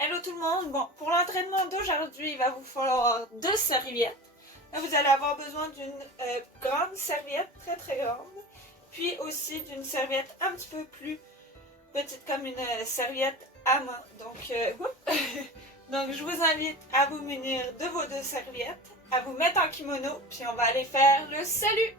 Hello tout le monde, bon pour l'entraînement d'aujourd'hui il va vous falloir 2 serviettes. Là vous allez avoir besoin d'une grande serviette, très grande, puis aussi d'une serviette un petit peu plus petite comme une serviette à main. Donc je vous invite à vous munir de vos 2 serviettes, à vous mettre en kimono, puis on va aller faire le salut.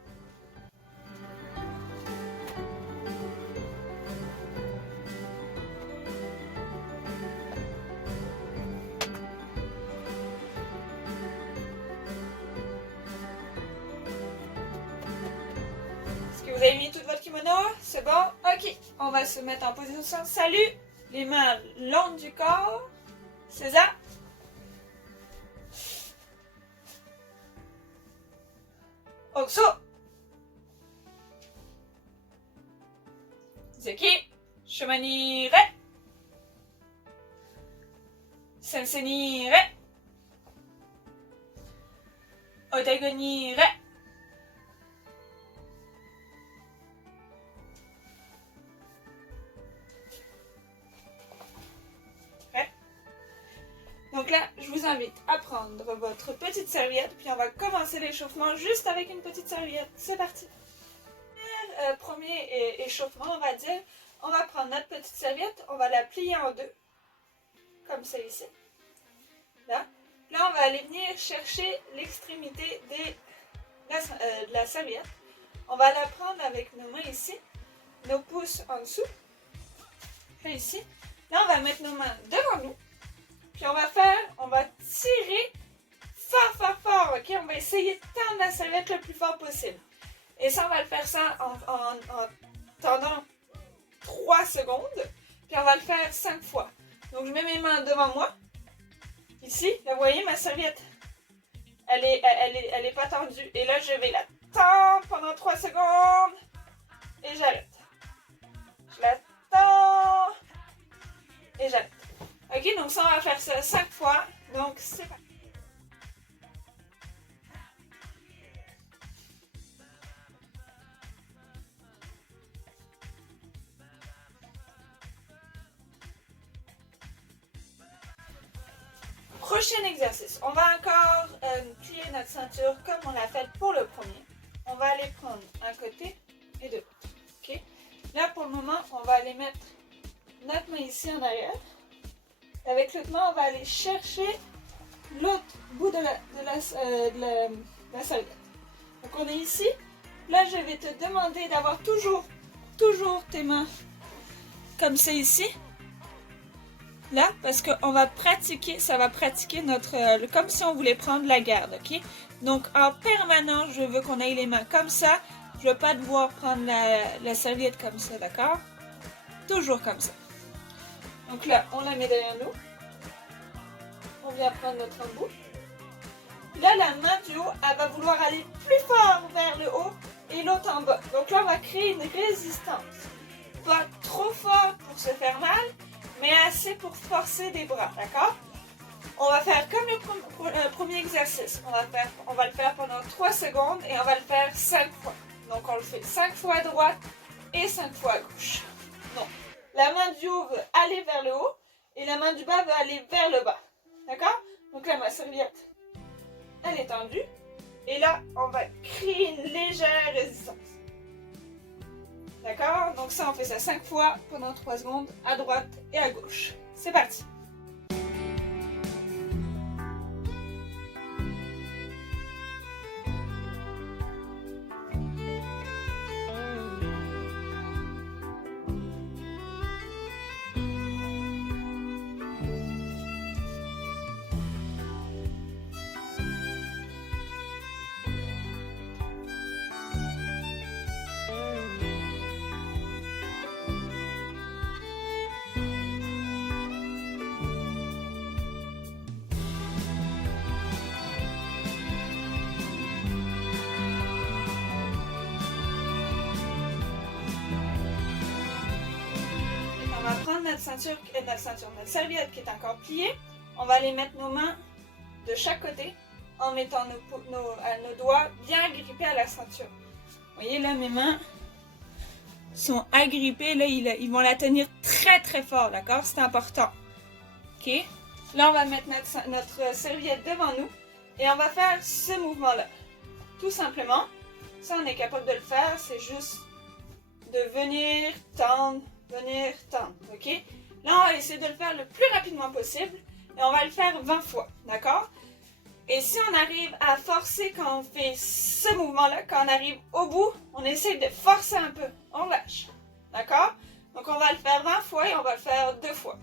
Vous avez mis tout votre kimono? C'est bon? Ok, on va se mettre en position salut. Les mains longues du corps. C'est ça. Okso. Zeki. Chemanire. Sensenire. Otagonire. Donc là, je vous invite à prendre votre petite serviette, puis on va commencer l'échauffement juste avec une petite serviette. C'est parti! Premier échauffement, on va dire, on va prendre notre petite serviette, on va la plier en deux, comme ça ici. Là, on va aller venir chercher l'extrémité de la serviette. On va la prendre avec nos mains ici, nos pouces en dessous, là ici. Là, on va mettre nos mains devant nous. Puis on va tirer fort, ok? On va essayer de tendre la serviette le plus fort possible. Et ça, on va le faire ça en tendant 3 secondes. Puis on va le faire 5 fois. Donc je mets mes mains devant moi. Ici, là, vous voyez ma serviette, elle est pas tendue. Et là, je vais la tendre pendant 3 secondes. Et j'arrête. Je la tends. Et j'arrête. Ok, donc ça, on va faire ça 5 fois. Donc, c'est parti. Prochain exercice. On va encore plier notre ceinture comme on l'a fait pour le premier. On va aller prendre un côté et de l'autre. Ok. Là, pour le moment, on va aller mettre notre main ici en arrière. Avec l'autre main, on va aller chercher l'autre bout de la serviette. Donc on est ici. Là, je vais te demander d'avoir toujours tes mains comme c'est ici. Là, parce qu'on va pratiquer, ça va pratiquer notre... comme si on voulait prendre la garde, ok? Donc en permanence, je veux qu'on ait les mains comme ça. Je ne veux pas devoir prendre la serviette comme ça, d'accord? Toujours comme ça. Donc là, on la met derrière nous. On vient prendre notre embout. Là, la main du haut, elle va vouloir aller plus fort vers le haut et l'autre en bas. Donc là, on va créer une résistance. Pas trop fort pour se faire mal, mais assez pour forcer des bras, d'accord? On va faire comme le premier exercice. On va le faire pendant 3 secondes et on va le faire 5 fois. Donc on le fait 5 fois à droite et 5 fois à gauche. Donc, la main du haut veut aller vers le haut et la main du bas veut aller vers le bas. D'accord? Donc là, ma serviette, elle est tendue. Et là, on va créer une légère résistance. D'accord? Donc ça, on fait ça 5 fois pendant 3 secondes à droite et à gauche. C'est parti! On va prendre notre serviette qui est encore pliée. On va aller mettre nos mains de chaque côté en mettant nos doigts bien agrippés à la ceinture. Vous voyez là, mes mains sont agrippées. Là, ils vont la tenir très fort, d'accord? C'est important. Ok? Là, on va mettre notre serviette devant nous et on va faire ce mouvement-là. Tout simplement, ça on est capable de le faire, c'est juste de venir tendre, ok? Là, on va essayer de le faire le plus rapidement possible et on va le faire 20 fois, d'accord? Et si on arrive à forcer quand on fait ce mouvement-là, quand on arrive au bout, on essaie de forcer un peu, on lâche, d'accord? Donc on va le faire 20 fois et on va le faire 2 fois.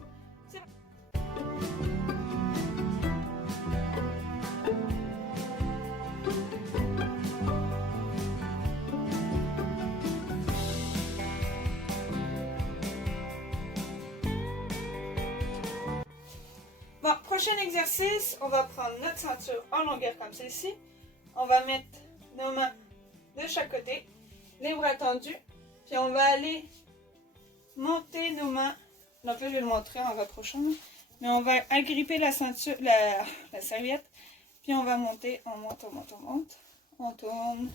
Bon, prochain exercice, on va prendre notre ceinture en longueur comme celle-ci. On va mettre nos mains de chaque côté, les bras tendus, puis on va aller monter nos mains. En fait, je vais le montrer en rapprochant, mais on va agripper la ceinture, la serviette, puis on va monter, on monte, on tourne,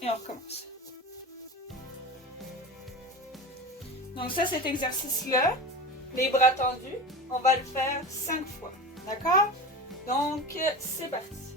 et on recommence. Donc ça, cet exercice-là, les bras tendus, on va le faire 5 fois, d'accord? Donc, c'est parti.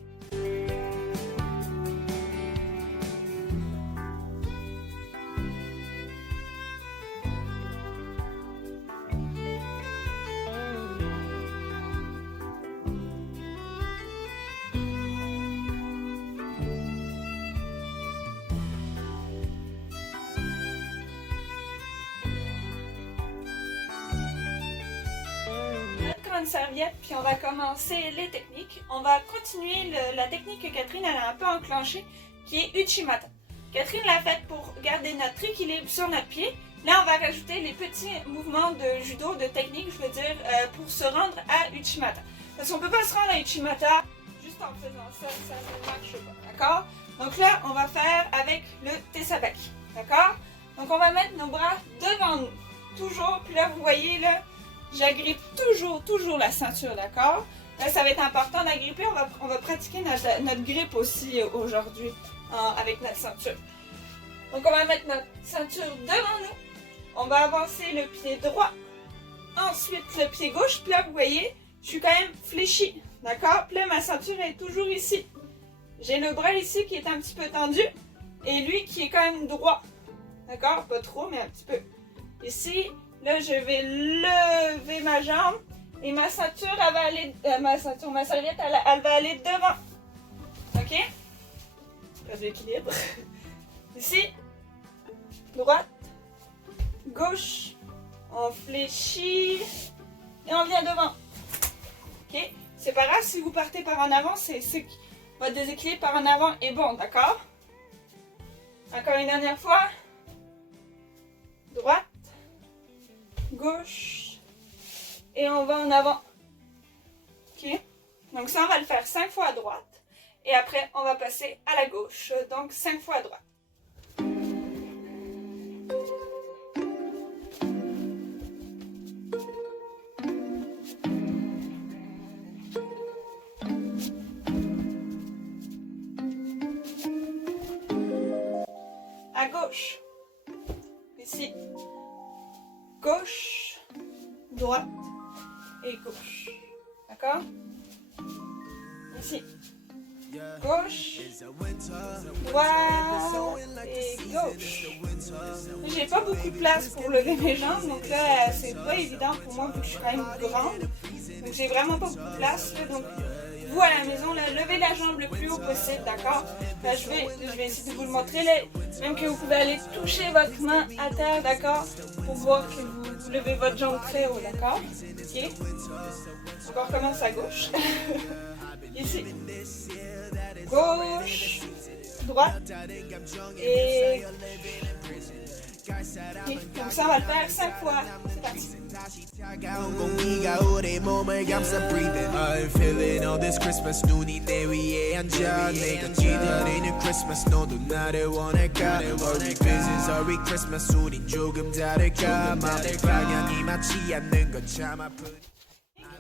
Une serviette, puis on va commencer les techniques. On va continuer la technique que Catherine elle a un peu enclenchée, qui est Uchimata. Catherine l'a faite pour garder notre équilibre sur notre pied. Là, on va rajouter les petits mouvements de judo, de technique, je veux dire, pour se rendre à Uchimata. Parce qu'on peut pas se rendre à Uchimata juste en faisant ça, ça ne marche pas, d'accord? Donc là, on va faire avec le Tesabaki, d'accord? Donc on va mettre nos bras devant nous, toujours, puis là, vous voyez, là, j'agrippe toujours la ceinture, d'accord? Là, ça va être important d'agripper. On va pratiquer notre grippe aussi aujourd'hui avec notre ceinture. Donc, on va mettre notre ceinture devant nous. On va avancer le pied droit. Ensuite, le pied gauche. Puis là, vous voyez, je suis quand même fléchie, d'accord? Puis là, ma ceinture est toujours ici. J'ai le bras ici qui est un petit peu tendu. Et lui qui est quand même droit. D'accord? Pas trop, mais un petit peu. Ici. Là, je vais lever ma jambe et ma ceinture, elle va aller, ma serviette, elle va aller devant. Ok? Pas d'équilibre. Ici, droite, gauche, on fléchit et on vient devant. Ok? C'est pas grave si vous partez par en avant, c'est votre déséquilibre par en avant est bon, d'accord? Encore une dernière fois. Droite. Gauche et on va en avant. Ok? Donc ça, on va le faire 5 fois à droite et après, on va passer à la gauche. Donc 5 fois à droite. À gauche. Ici. Gauche, droite et gauche. D'accord? Ici. Gauche, droite et gauche. J'ai pas beaucoup de place pour lever mes jambes, donc là, c'est pas évident pour moi vu que je suis quand même grande. Donc j'ai vraiment pas beaucoup de place. Là, donc vous à la maison, là, levez la jambe le plus haut possible, d'accord? Je vais essayer de vous le montrer. Là, même que vous pouvez aller toucher votre main à terre, d'accord? Pour voir que vous levez votre jambe très haut, d'accord? Ok? Donc on recommence à gauche. Ici. Gauche, droite et okay. Donc ça, on va le faire 5 fois. C'est parti.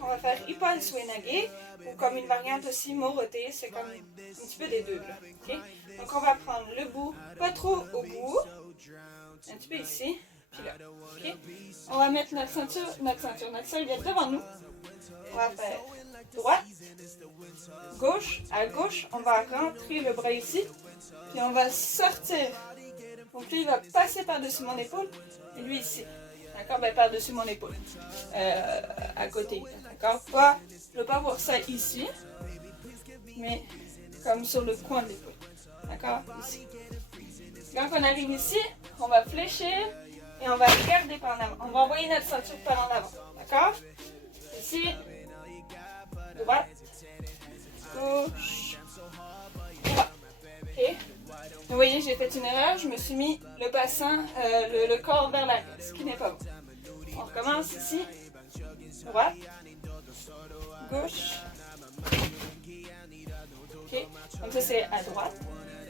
On va faire Ippon Suenage, ou comme une variante aussi Morote, c'est comme un petit peu des deux. Là, okay? Donc on va prendre le bout, pas trop au bout, un petit peu ici, puis là. Ok? On va mettre notre serviette devant nous. On va faire droite, gauche. À gauche, on va rentrer le bras ici. Puis on va sortir. Donc lui, il va passer par-dessus mon épaule. Et lui ici. D'accord? Ben, par-dessus mon épaule. À côté. D'accord? Je ne veux pas voir ça ici. Mais comme sur le coin de l'épaule. D'accord? Ici. Quand on arrive ici, on va fléchir et on va regarder par en avant. On va envoyer notre ceinture par en avant. D'accord? Ici. Droite. Gauche. Droite. Ok? Vous voyez, j'ai fait une erreur. Je me suis mis le bassin, le corps vers l'arrière, ce qui n'est pas bon. On recommence ici. Droite. Gauche. Ok? Donc ça, c'est à droite.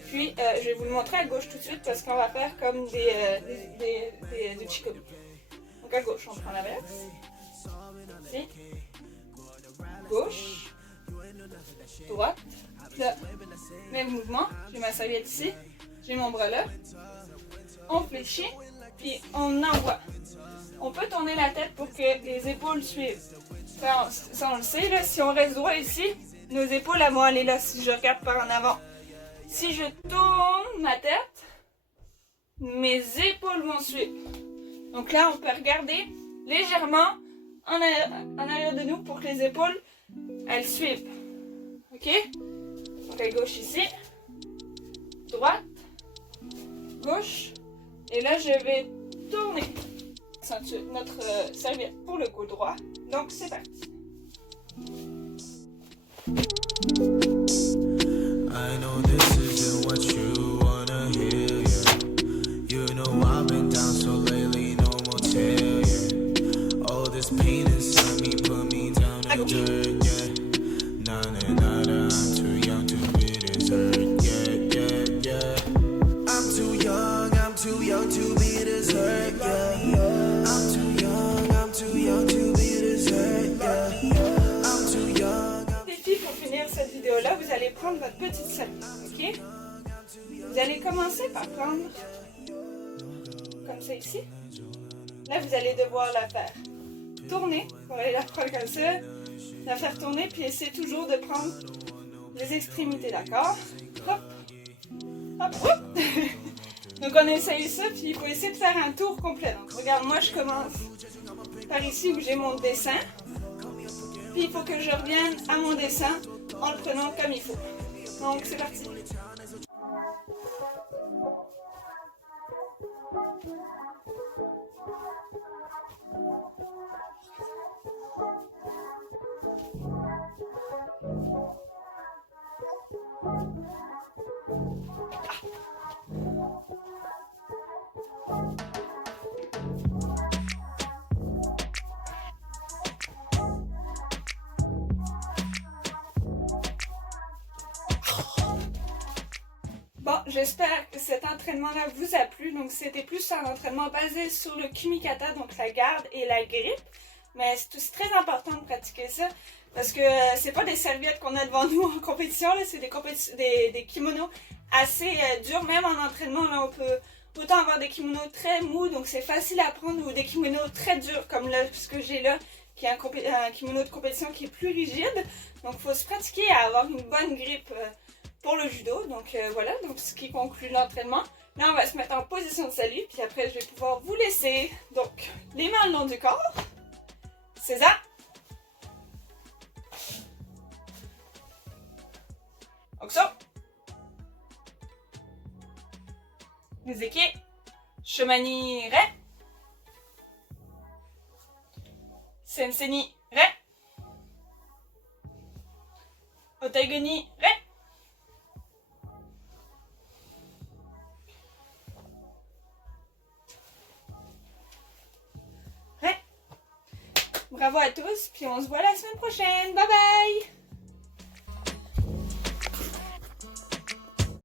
Puis, je vais vous le montrer à gauche tout de suite parce qu'on va faire comme des chicomis. Donc à gauche, on prend l'inverse. Ici. Gauche. Droite. Là, même mouvement. J'ai ma serviette ici. J'ai mon bras là. On fléchit. Puis on envoie. On peut tourner la tête pour que les épaules suivent. Ça, on le sait. Là, si on reste droit ici, nos épaules elles vont aller là si je regarde par en avant. Si je tourne ma tête, mes épaules vont suivre. Donc là, on peut regarder légèrement en arrière de nous pour que les épaules, elles suivent. Ok? Donc à gauche ici. Droite. Gauche. Et là, je vais tourner notre serviette pour le cou droit. Donc c'est parti. I know this isn't what you wanna hear, yeah. You know I've been down so lately, no motel, yeah. All this pain inside me put me down in dirt, yeah. Nah, I'm too young to be this hurt, yeah. I'm too young to be this hurt, yeah. I'm too young to be this hurt, yeah. I'm too young. Pour finir cette vidéo-là, vous allez prendre votre petite serviette, ok? Vous allez commencer par prendre comme ça ici. Là, vous allez devoir la faire tourner. Vous allez la prendre comme ça, la faire tourner, puis essayez toujours de prendre les extrémités, d'accord? Hop, hop, hop. Donc on essaye ça, puis il faut essayer de faire un tour complet. Donc regarde, moi je commence par ici où j'ai mon dessin. Puis il faut que je revienne à mon dessin en le prenant comme il faut. Donc c'est parti. Bon, j'espère que cet entraînement-là vous a plu. Donc, c'était plus un entraînement basé sur le Kumikata, donc la garde et la grippe. Mais c'est très important de pratiquer ça parce que c'est pas des serviettes qu'on a devant nous en compétition, c'est des kimonos assez durs. Même en entraînement, là, on peut autant avoir des kimonos très mous, donc c'est facile à prendre, ou des kimonos très durs comme ce que j'ai là, qui est un kimono de compétition qui est plus rigide. Donc, il faut se pratiquer à avoir une bonne grippe pour le judo. Donc voilà, donc ce qui conclut l'entraînement. Là, on va se mettre en position de salut, puis après, je vais pouvoir vous laisser. Donc, les mains le long du corps. C'est ça. Donc ça. Nizeki. Shomani Re. Sensei ni Re. Otaigu ni Re. Bravo à tous, puis on se voit la semaine prochaine. Bye bye!